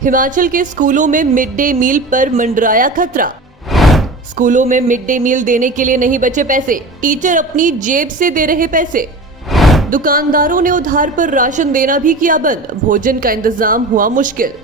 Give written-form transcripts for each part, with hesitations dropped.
हिमाचल के स्कूलों में मिड डे मील पर मंडराया खतरा। स्कूलों में मिड डे मील देने के लिए नहीं बचे पैसे, टीचर अपनी जेब से दे रहे पैसे। दुकानदारों ने उधार पर राशन देना भी किया बंद, भोजन का इंतजाम हुआ मुश्किल।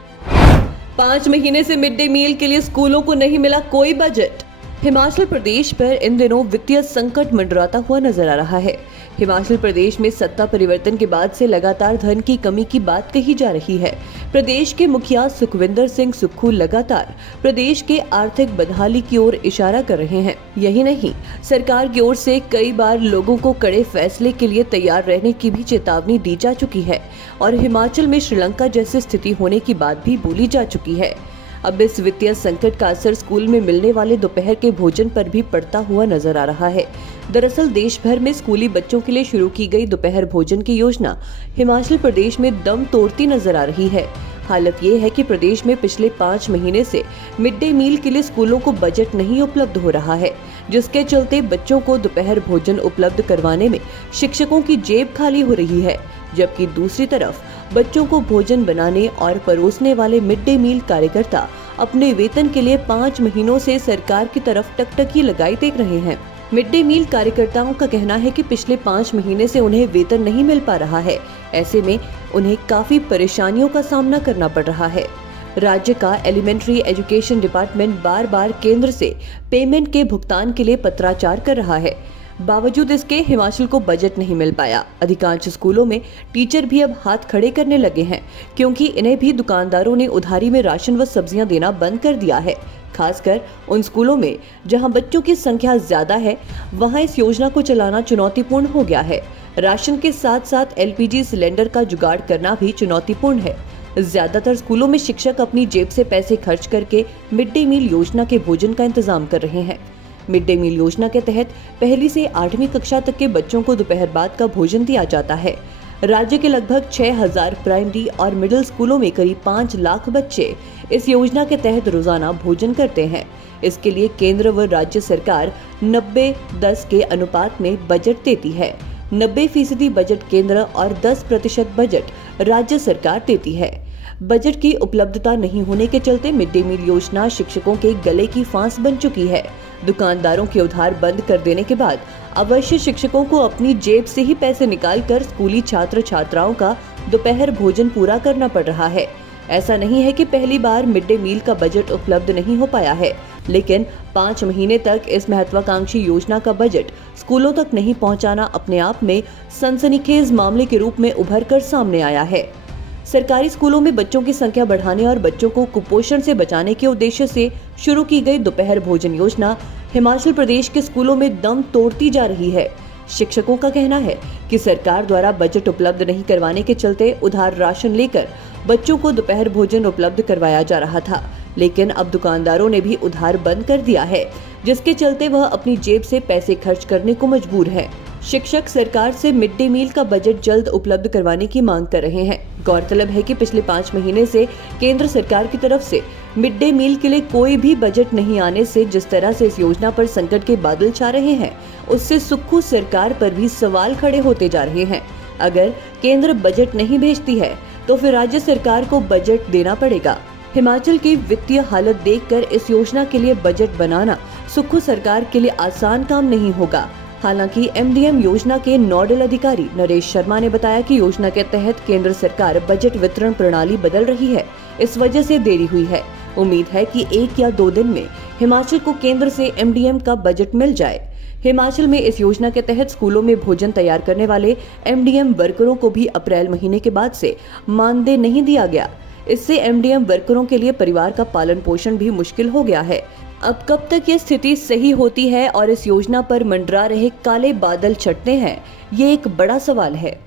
5 महीने से मिड डे मील के लिए स्कूलों को नहीं मिला कोई बजट। हिमाचल प्रदेश पर इन दिनों वित्तीय संकट मंडराता हुआ नजर आ रहा है। हिमाचल प्रदेश में सत्ता परिवर्तन के बाद से लगातार धन की कमी की बात कही जा रही है। प्रदेश के मुखिया सुखविंदर सिंह सुक्खू लगातार प्रदेश के आर्थिक बदहाली की ओर इशारा कर रहे हैं। यही नहीं, सरकार की ओर से कई बार लोगों को कड़े फैसले के लिए तैयार रहने की भी चेतावनी दी जा चुकी है और हिमाचल में श्रीलंका जैसी स्थिति होने की बात भी बोली जा चुकी है। अब इस वित्तीय संकट का असर स्कूल में मिलने वाले दोपहर के भोजन पर भी पड़ता हुआ नजर आ रहा है। दरअसल देश भर में स्कूली बच्चों के लिए शुरू की गई दोपहर भोजन की योजना हिमाचल प्रदेश में दम तोड़ती नजर आ रही है। हालत ये है कि प्रदेश में पिछले 5 महीने से मिड डे मील के लिए स्कूलों को बजट नहीं उपलब्ध हो रहा है, जिसके चलते बच्चों को दोपहर भोजन उपलब्ध करवाने में शिक्षकों की जेब खाली हो रही है, जबकि दूसरी तरफ बच्चों को भोजन बनाने और परोसने वाले मिड डे मील कार्यकर्ता अपने वेतन के लिए 5 महीनों से सरकार की तरफ टकटकी लगाई देख रहे हैं। मिड डे मील कार्यकर्ताओं का कहना है कि पिछले 5 महीने से उन्हें वेतन नहीं मिल पा रहा है। ऐसे में उन्हें काफी परेशानियों का सामना करना पड़ रहा है। राज्य का एलिमेंट्री एजुकेशन डिपार्टमेंट बार बार केंद्र से पेमेंट के भुगतान के लिए पत्राचार कर रहा है। बावजूद इसके हिमाचल को बजट नहीं मिल पाया। अधिकांश स्कूलों में टीचर भी अब हाथ खड़े करने लगे हैं, क्योंकि इन्हें भी दुकानदारों ने उधारी में राशन व सब्जियां देना बंद कर दिया है। खासकर उन स्कूलों में जहां बच्चों की संख्या ज्यादा है, वहां इस योजना को चलाना चुनौतीपूर्ण हो गया है। राशन के साथ साथ LPG सिलेंडर का जुगाड़ करना भी चुनौतीपूर्ण है। ज्यादातर स्कूलों में शिक्षक अपनी जेब से पैसे खर्च करके मिड डे मील योजना के भोजन का इंतजाम कर रहे हैं। मिड डे मील योजना के तहत 1 से 8वीं कक्षा तक के बच्चों को दोपहर बाद का भोजन दिया जाता है। राज्य के लगभग 6000 प्राइमरी और मिडिल स्कूलों में करीब 5 लाख बच्चे इस योजना के तहत रोजाना भोजन करते हैं। इसके लिए केंद्र व राज्य सरकार 90-10 के अनुपात में बजट देती है। 90% बजट केंद्र और 10% बजट राज्य सरकार देती है। बजट की उपलब्धता नहीं होने के चलते मिड डे मील योजना शिक्षकों के गले की फांस बन चुकी है। दुकानदारों के उधार बंद कर देने के बाद अवश्य शिक्षकों को अपनी जेब से ही पैसे निकालकर स्कूली छात्र छात्राओं का दोपहर भोजन पूरा करना पड़ रहा है। ऐसा नहीं है कि पहली बार मिड डे मील का बजट उपलब्ध नहीं हो पाया है, लेकिन 5 महीने तक इस महत्वाकांक्षी योजना का बजट स्कूलों तक नहीं पहुंचाना अपने आप में सनसनीखेज मामले के रूप में उभर कर सामने आया है। सरकारी स्कूलों में बच्चों की संख्या बढ़ाने और बच्चों को कुपोषण से बचाने के उद्देश्य से शुरू की गई दोपहर भोजन योजना हिमाचल प्रदेश के स्कूलों में दम तोड़ती जा रही है। शिक्षकों का कहना है कि सरकार द्वारा बजट उपलब्ध नहीं करवाने के चलते उधार राशन लेकर बच्चों को दोपहर भोजन उपलब्ध करवाया जा रहा था, लेकिन अब दुकानदारों ने भी उधार बंद कर दिया है, जिसके चलते वह अपनी जेब से पैसे खर्च करने को मजबूर है। शिक्षक सरकार से मिड डे मील का बजट जल्द उपलब्ध करवाने की मांग कर रहे हैं। गौरतलब है कि पिछले 5 महीने से केंद्र सरकार की तरफ से मिड डे मील के लिए कोई भी बजट नहीं आने से जिस तरह से इस योजना पर संकट के बादल छा रहे हैं, उससे सुक्खू सरकार पर भी सवाल खड़े होते जा रहे हैं। अगर केंद्र बजट नहीं भेजती है तो फिर राज्य सरकार को बजट देना पड़ेगा। हिमाचल की वित्तीय हालत देखकर इस योजना के लिए बजट बनाना सुक्खू सरकार के लिए आसान काम नहीं होगा। हालांकि MDM योजना के नोडल अधिकारी नरेश शर्मा ने बताया कि योजना के तहत केंद्र सरकार बजट वितरण प्रणाली बदल रही है, इस वजह से देरी हुई है। उम्मीद है कि 1 या 2 दिन में हिमाचल को केंद्र से MDM का बजट मिल जाए। हिमाचल में इस योजना के तहत स्कूलों में भोजन तैयार करने वाले MDM वर्करों को भी अप्रैल महीने के बाद से मानदेय नहीं दिया गया। इससे MDM वर्करों के लिए परिवार का पालन पोषण भी मुश्किल हो गया है। अब कब तक ये स्थिति सही होती है और इस योजना पर मंडरा रहे काले बादल छटते हैं, ये एक बड़ा सवाल है।